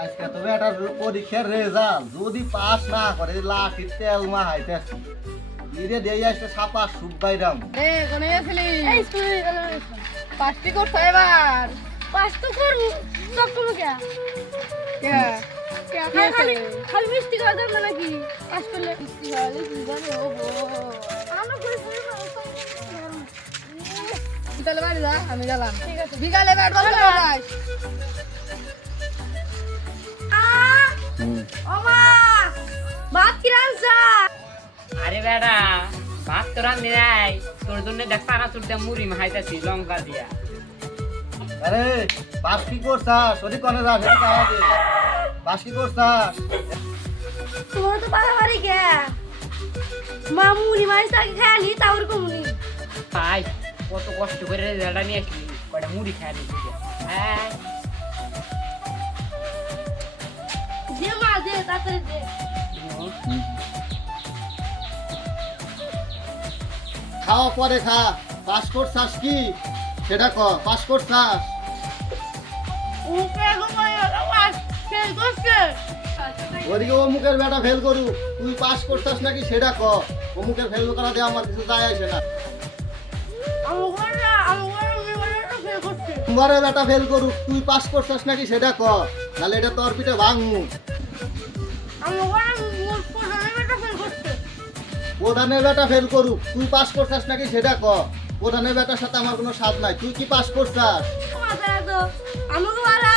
আজকে তো বেটার পরীক্ষার রেজাল্ট যদি পাস না করে লাঠি তেল মাহাইতেছি ধীরে দিয়ে আসতে সাপা সুপ বাইরাম কোনে গেছিলি পাঁচটি করছো এবার পাস তো করবো সব তুমি কে খালি খালি মিষ্টি খাওয়া যাবে না নাকি পাস করলে মিষ্টি খাওয়ালে কি জানি হবো আমরা করে বিকালে বাড়ি যা আমি গেলাম ঠিক আছে। বিকালে ব্যাট বল যাস ওমা ভাত কি রান্না আরে বেড়া ভাত তো রান্ধি নাই তোর জন্য দেখ সারা চুরতে মুড়ি মাহাইতেছি লঙ্কা দিয়া আরে পাস কি করছাস ওদি কোনে যাস এদিকে আয় দে পাস কি করছাস তোমার তো বাড়াবাড়ি কে মামুনি মাইস আগে খালি তাওর কমুনি ভাই কত কষ্ট করে রেজাল্টটা নিয়ে আসলি কয়টা মুড়ি খাই নিছি হ্যাঁ দে মা দে তাড়াতাড়ি দে খাওয়া পরে খা পাস করছাস কি সেটা ক পাস করছাস ওকে ঘুমাই আওয়াজ কে করছে ওদিকে অমুকের বেটা ফেল করু তুই পাস করছাস নাকি সেটা ক অমুকের ফেল করা দিয়ে আমার কিছু যায় আসে না আমার ফেল করছে তোমারে বেটা ফেল করু তুই পাস করছাস নাকি সেটা ক নাহলে এটা তোর পিঠে ভাঙমু আমার মোর প্রধানের বেটা ফেল করছে প্রধানের বেটা ফেল করুক তুই পাস করছাস নাকি সেটা ক প্রধানের বেটার সাথে আমার কোনো স্বাদ নাই তুই কি পাস করছাস মাথা তো আমাকে বাড়া